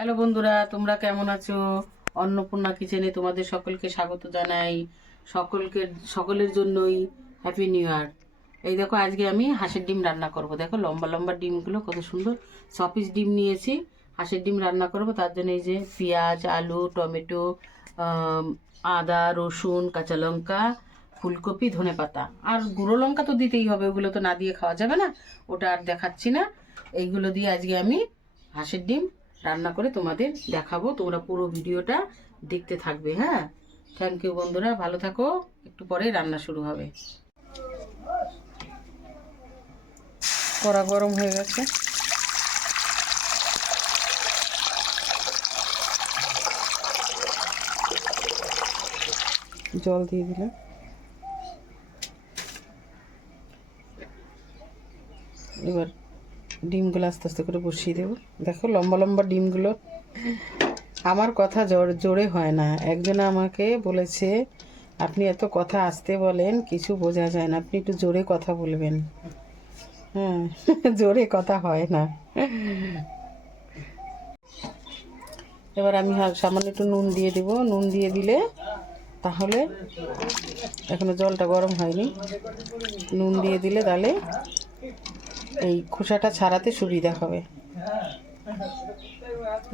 Hello বন্ধুরা, তোমরা কেমন আছো? অন্নপূর্ণা কিচেনে তোমাদের সকলকে স্বাগত জানাই। সকলের জন্যই হ্যাপি নিউ ইয়ার। এই দেখো, আজকে আমি হাঁসের ডিম রান্না করব। দেখো লম্বা লম্বা ডিমগুলো কত সুন্দর। 6 পিস ডিম নিয়েছি, হাঁসের ডিম রান্না করব। তার জন্য এই যে পেঁয়াজ, আলু, টমেটো, আদা, রসুন, কাঁচা লঙ্কা, ফুলকপি, ধনেপাতা আর গুঁড়ো লঙ্কা তো দিতেই হবে, ওগুলো তো না দিয়ে খাওয়া যাবে না, ওটা আর দেখাচ্ছি না। এইগুলো দিয়ে আজকে আমি হাঁসের ডিম রান্না করে তোমাদের দেখাবো। তোমরা পুরো ভিডিওটা দেখতে থাকবে। হ্যাঁ, থ্যাংক ইউ বন্ধুরা, ভালো থাকো। একটু পরে রান্না শুরু হবে। কড়া গরম হয়ে গেছে, জল দিয়ে দিলাম। এবার ডিমগুলো আস্তে আস্তে করে বসিয়ে দেবো। দেখো লম্বা লম্বা ডিমগুলো। আমার কথা জোরে হয় না। একজন আমাকে বলেছে, আপনি এত কথা আস্তে বলেন, কিছু বোঝা যায় না, আপনি একটু জোরে কথা বলবেন। হ্যাঁ, জোরে কথা হয় না। এবার আমি সামান্য একটু নুন দিয়ে দিব। নুন দিয়ে দিলে তাহলে, এখনো জলটা গরম হয়নি, নুন দিয়ে দিলে তাহলে এই খোসাটা ছাড়াতে সুবিধা হবে।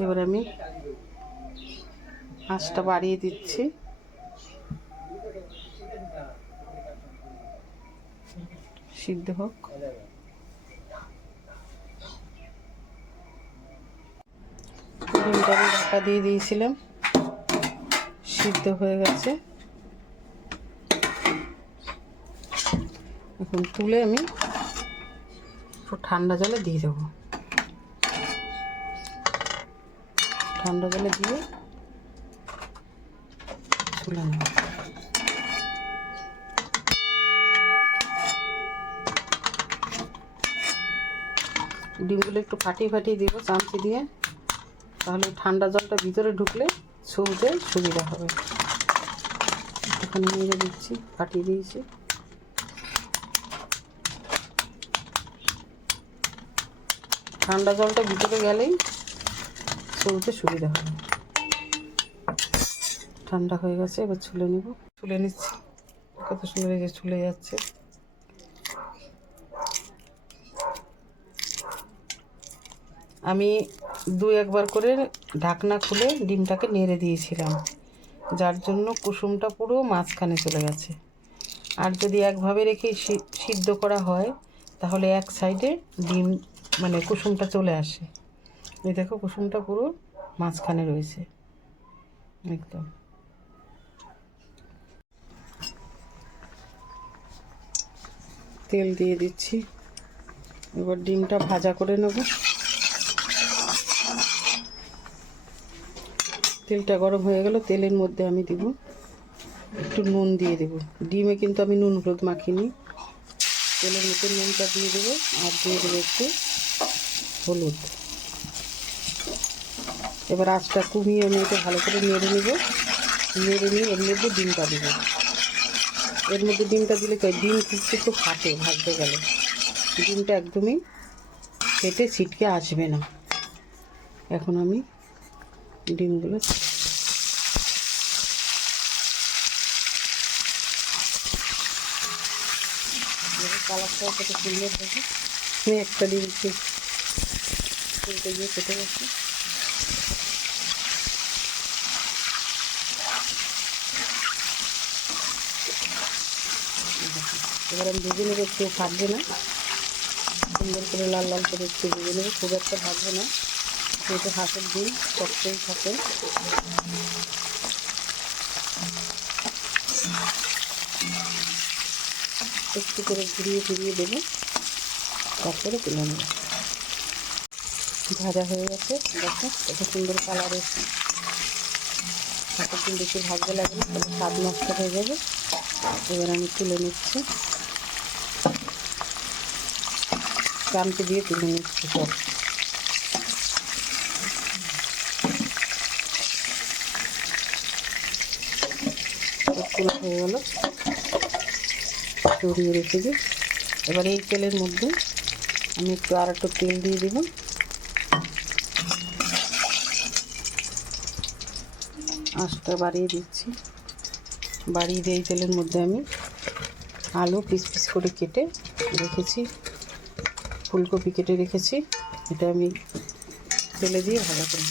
এবার আমি আঁচটা বাড়িয়ে দিচ্ছি। সিদ্ধ হোক। ডিমটা আমি ঢাকা দিয়ে দিয়েছিলাম, সিদ্ধ হয়ে গেছে। এখন তুলে আমি ঠান্ডা জলে দিয়ে দেবো। ঠান্ডা জলে দিয়ে ছুলে নেব। ডিমগুলো একটু ফাটিয়ে ফাটিয়ে দিব চামচি দিয়ে, তাহলে ঠান্ডা জলটা ভিতরে ঢুকলে ছুলতে সুবিধা হবে। এখানে নিয়ে দিচ্ছি, ফাটিয়ে দিয়েছি। ঠান্ডা জলটা ভিতরে গেলেই ছুলতে সুবিধা হবে। ঠান্ডা হয়ে গেছে, এবার ছুলে নিব। ছুলে নিচ্ছি, কত সুন্দর এই যে ছুলে যাচ্ছে। আমি 2-1 বার করে ঢাকনা খুলে ডিমটাকে নেড়ে দিয়েছিলাম, যার জন্য কুসুমটা পুরো মাঝখানে চলে গেছে। আর যদি একভাবে রেখে সিদ্ধ করা হয়, তাহলে এক সাইডে ডিম মানে কুসুমটা চলে আসে। এই দেখো, কুসুমটা পুরো মাঝখানে রয়েছে একদম। তেল দিয়ে দিচ্ছি। এবার ডিমটা ভাজা করে নেব। তেলটা গরম হয়ে গেল, তেলের মধ্যে আমি দিব একটু নুন দিয়ে দেব। ডিমে কিন্তু আমি নুন হলুদ মাখিনি। তেলের মধ্যে নুনটা দিয়ে দেবো, আর দিয়ে দেবো একটু হলুদ। এবার আঁচটা কমিয়ে আমি এটা ভালো করে নেড়ে নেব। নেড়ে নিয়ে এর মধ্যে ডিমটা দেবো। এর মধ্যে ডিমটা দিলে ডিম একটু ফাটে ভাজতে গেলে, ডিমটা একদমই ফেটে ছিটকে আসবে না। এখন আমি ডিমগুলো কালারটাও কত সুন্দর দেখে। আমি একটা ডিম তুলতে গিয়ে কেটে গেছি। এবার আমি ভেজে নেবো, একটু ভাজবে না, সুন্দর করে লাল লাল করে একটু ভেজে নেবো, খুব একটা ভাজবে না, যেহেতু হাঁসের ডিম শক্তই থাকে। একটু করে ঘুরিয়ে ঘুরিয়ে দেবো, তারপরে তুলে নেব। ভাজা হয়ে গেছে, দেখো কত সুন্দর কালার এসেছে। হাঁসের ডিম বেশি ভাজতে লাগে না, তাহলে স্বাদ নষ্ট হয়ে যাবে। এবার আমি তুলে নিচ্ছি, চামচে দিয়ে তুলে নিচ্ছি সব। তুলে হয়ে গেল, সরিয়ে রেখে দিই। এবার এই তেলের মধ্যে আমি একটু আর একটু তেল দিয়ে দেবো। আঁচটা বাড়িয়ে দিচ্ছি। বাড়িয়ে দিয়ে তেলের মধ্যে আমি আলু পিস পিস করে কেটে রেখেছি, ফুলকপি কেটে রেখেছি, এটা আমি তেলে দিয়ে ভাজা করব।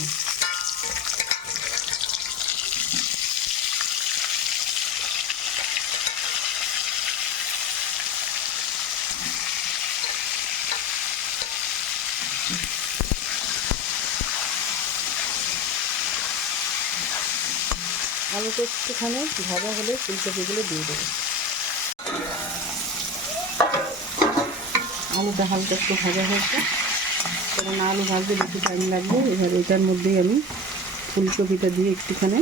আলুটা একটুখানি ভাজা হলে ফুলকপিগুলো দিয়ে দেবো। আলুটা হালকা একটু ভাজা হয়েছে, কারণ আলু ভাজতে বেশি টাইম লাগবে। এবার এটার মধ্যেই আমি ফুলকপিটা দিয়ে একটুখানি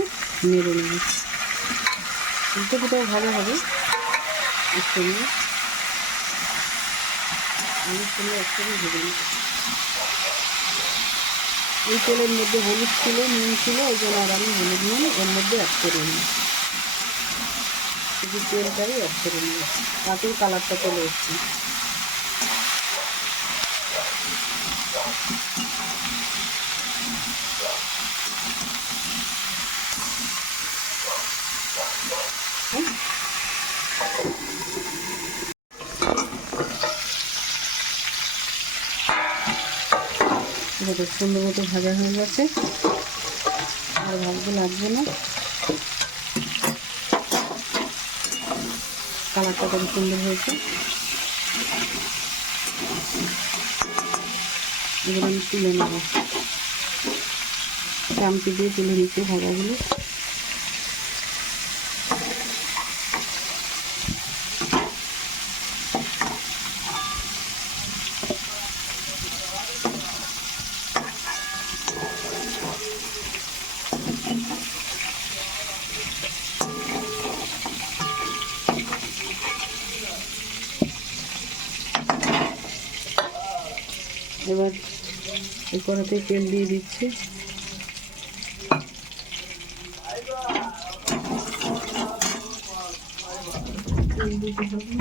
নেড়ে নেব। ফুলকপিটাও ভাজা হবে একসঙ্গে, আলুর সঙ্গে একসঙ্গে ভেজে নেব। এই তেলের মধ্যে হলুদ ছিল, নুন ছিল, ওই জন্য আর আমি হলুদ নুন এর মধ্যে অ্যাড করে নিই, শুধু তেলটাই অ্যাড করে নিই, তাতেই কালারটা চলে এসছে। এটা সুন্দর মতো ভাজা হয়ে গেছে, আর ভাজতে লাগবে না। কালারটা কত সুন্দর হয়েছে। এবার আমি তুলে নেব, চামচি দিয়ে তুলে নিচ্ছি ভাজাগুলো। এবার এই কড়াতে তেল দিয়ে দিচ্ছি। তেল দিতে হবে।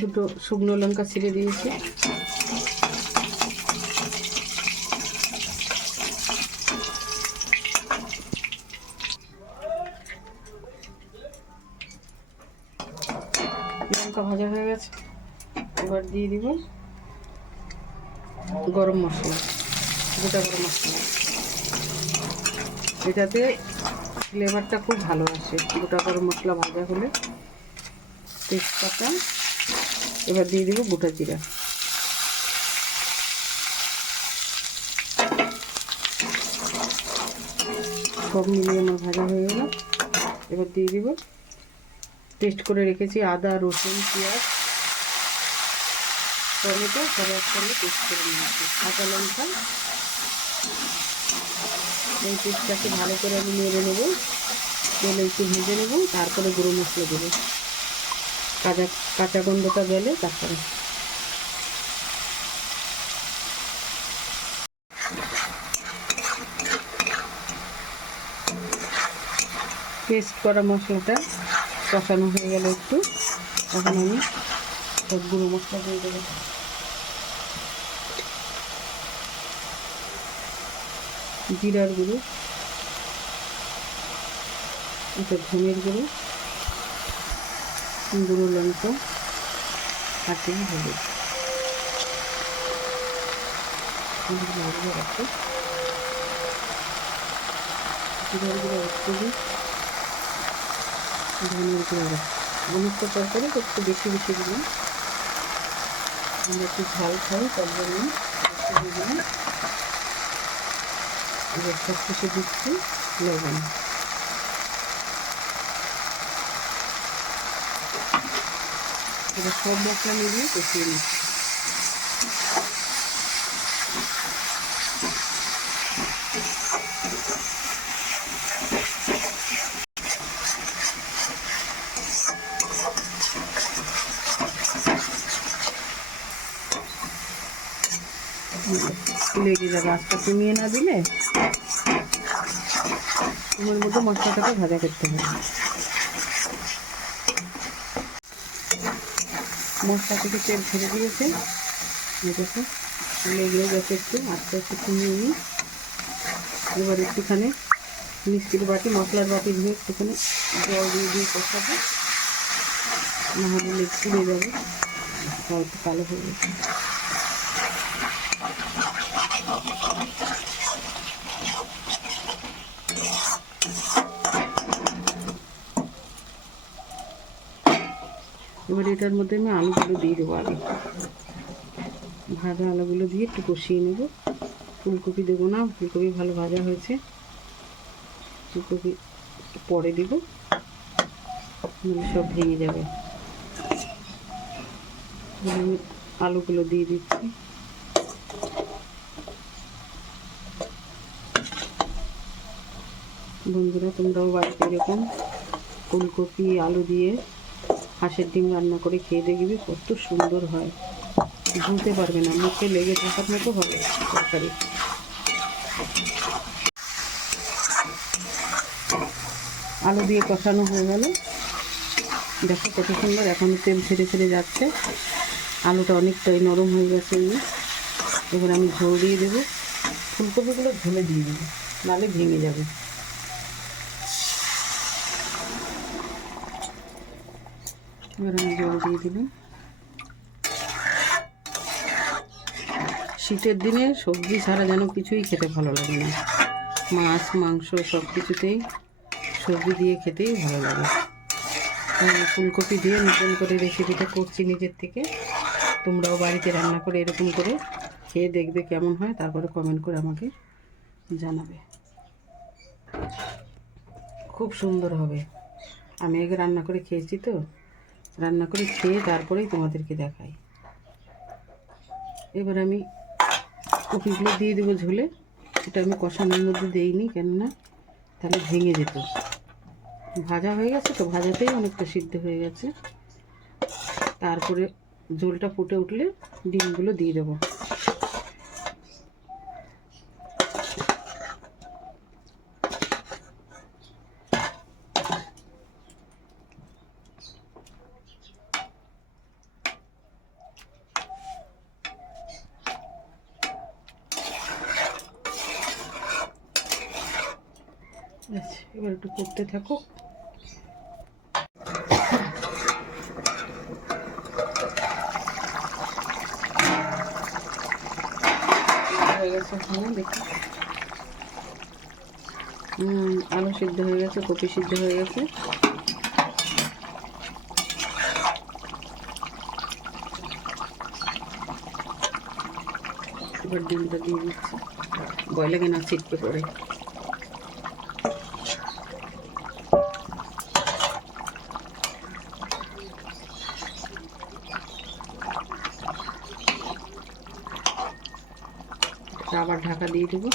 দুটো শুকনো লঙ্কা ছিঁড়ে দিয়েছি। লঙ্কা ভাজা হয়ে গেছে, এবার দিয়ে দিব গরম মশলা, গোটা গরম মশলা। এটাতে ফ্লেভারটা খুব ভালো আসে, গোটা গরম মশলা ভাজা হলে। তেজপাতা, এবার দিয়ে দিব গোটা জিরা। সব মিলিয়ে আমার ভাজা হয়ে গেল। এবার দিয়ে দিব পেস্ট করে রেখেছি আদা, রসুন, পেঁয়াজ, টমেটো, সব একসঙ্গে পেস্ট করে নিয়েছি, কাঁচা লঙ্কা। এই পেস্টটাকে ভালো করে আমি নেড়ে নেব, তেলে একটু ভেজে নেব, তারপরে গুঁড়ো মশলা দেবো। কাঁচা গন্ধটা গেলে তারপরে পেস্ট করা মশলাটা কষানো হয়ে গেল একটু, এখন আমি সব গুঁড়ো মশলা দিয়ে দেবো। জিরার গুঁড়ো, এটা ধনের গুঁড়ো, গুঁড়ো লঙ্কা, কাটে হলুদ, রাখো। জিরার গুঁড়ো একটু, ধনের গুঁড়ো রাখো। অনেকটা তরকারি একটু বেশি বেশি দিলাম, আমরা একটু ঝাল খাই তার জন্য একটু দিলাম। এবার সব কিছু দিচ্ছি লবণ। এবার সব মশলা মিলিয়ে কষিয়ে নিচ্ছি। লেগে যাবে। আজটা কমিয়ে না দিলে তোমার মধ্যে মশলাটাকে ভাজা করতে হবে। মশলা থেকে তেল ছেড়ে দিয়েছে, দেখো লেগেও গেছে একটু। আস্তে আস্তে কমিয়ে নিই। এবার একটুখানি মিষ্টির বাটি, মশলার বাটি দিয়ে একটুখানি জল দিয়ে কষাবো, নাহলে লেগ পুড়ে যাবে, অল্প কালো হয়ে গেছে। এবার এটার মধ্যে আমি আলুগুলো দিয়ে দেবো। আগে ভাজা আলুগুলো দিয়ে একটু কষিয়ে নেব। ফুলকপি দেবো না, ফুলকপি ভালো ভাজা হয়েছে। ফুলকপি পরে দিব, মানে সব ভেঙে যাবে। আমি আলুগুলো দিয়ে দিচ্ছি। বন্ধুরা, তোমরাও বাড়িতে এরকম ফুলকপি আলু দিয়ে হাঁসের ডিম রান্না করে খেয়ে দেখবি, কত সুন্দর হয়। ভুলতে পারবে না, মুখে লেগে থাকার মতো হবে তরকারি। আলু দিয়ে কষানো হয়ে গেল, দেখো কত সুন্দর। এখন তেল ছেড়ে ছেড়ে যাচ্ছে, আলুটা অনেকটাই নরম হয়ে গেছে। এবার আমি ঝোল দিয়ে দেবো। ফুলকপিগুলো ঝোলে দিয়ে দেবো, নাহলে ভেঙে যাবে। এবার আমি জল দিয়ে দিলাম। শীতের দিনে সবজি ছাড়া যেন কিছুই খেতে ভালো লাগে না। মাছ মাংস সব কিছুতেই সবজি দিয়ে খেতেই ভালো লাগে। ফুলকপি দিয়ে নতুন করে রেসিপিটা করছি নিজের থেকে। তোমরাও বাড়িতে রান্না করে এরকম করে খেয়ে দেখবে কেমন হয়, তারপরে কমেন্ট করে আমাকে জানাবে। খুব সুন্দর হবে। আমি আগে রান্না করে খেয়েছি তো, রান্না করে খেয়ে তারপরেই তোমাদেরকে দেখাই। এবার আমি কপিগুলো দিয়ে দেবো ঝোলে। এটা আমি কষানোর মধ্যে দিইনি, কেননা তাহলে ভেঙে যেত। ভাজা হয়ে গেছে তো, ভাজাতেই অনেকটা সিদ্ধ হয়ে গেছে। তারপরে ঝোলটা ফুটে উঠলে ডিমগুলো দিয়ে দেবো। এবার একটু করতে থাকো। হয়ে গেছে, দেখি আলু সিদ্ধ হয়ে গেছে, কপি সিদ্ধ হয়ে গেছে। এবার ডিমটা দিয়ে দিচ্ছি, ভয় লাগে না ছিটকে পড়ে। আবার ঢাকা দিয়ে দেবো।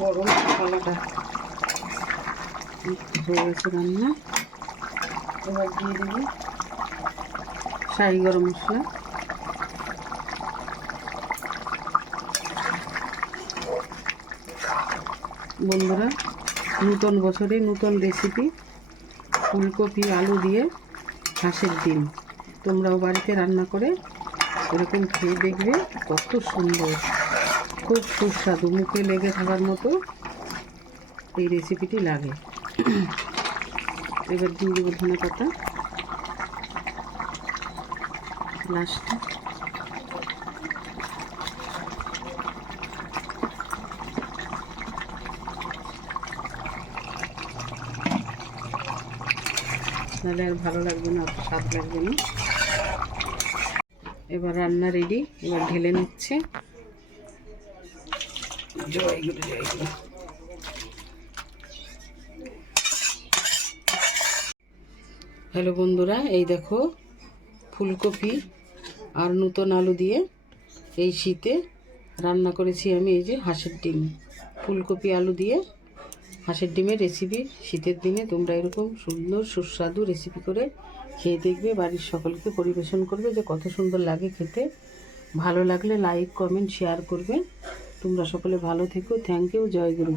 গরম মশলাটা হয়ে গেছে রান্না। এবার দিয়ে দেবো শাহি গরম মশলা। বন্ধুরা, নতুন বছরে নতুন রেসিপি ফুলকপি আলু দিয়ে হাঁসের ডিম। তোমরাও বাড়িতে রান্না করে এরকম খেয়ে দেখবে, কত সুন্দর, খুব সুস্বাদু, মুখে লেগে থাকার মতো এই রেসিপিটি লাগে। এবার দিয়ে দেবো ধনে পাতা লাস্টে। নাহলে আর ভালো লাগবে না, অত স্বাদ লাগবে না। এবার রান্না রেডি, এবার ঢেলে নিচ্ছে। জয়গুলো জয়গুলো। হ্যালো বন্ধুরা, এই দেখো ফুলকপি আর নতুন আলু দিয়ে এই শীতে রান্না করেছি আমি এই যে হাঁসের ডিম। ফুলকপি আলু দিয়ে হাঁসের ডিমের রেসিপি। শীতের দিনে তোমরা এরকম সুন্দর সুস্বাদু রেসিপি করে খেয়ে দেখবে, বাড়ির সকলকে পরিবেশন করবে যে কত সুন্দর লাগে খেতে। ভালো লাগলে লাইক কমেন্ট শেয়ার করবে। তোমরা সকলে ভালো থেকো। Thank you. Joy Guru.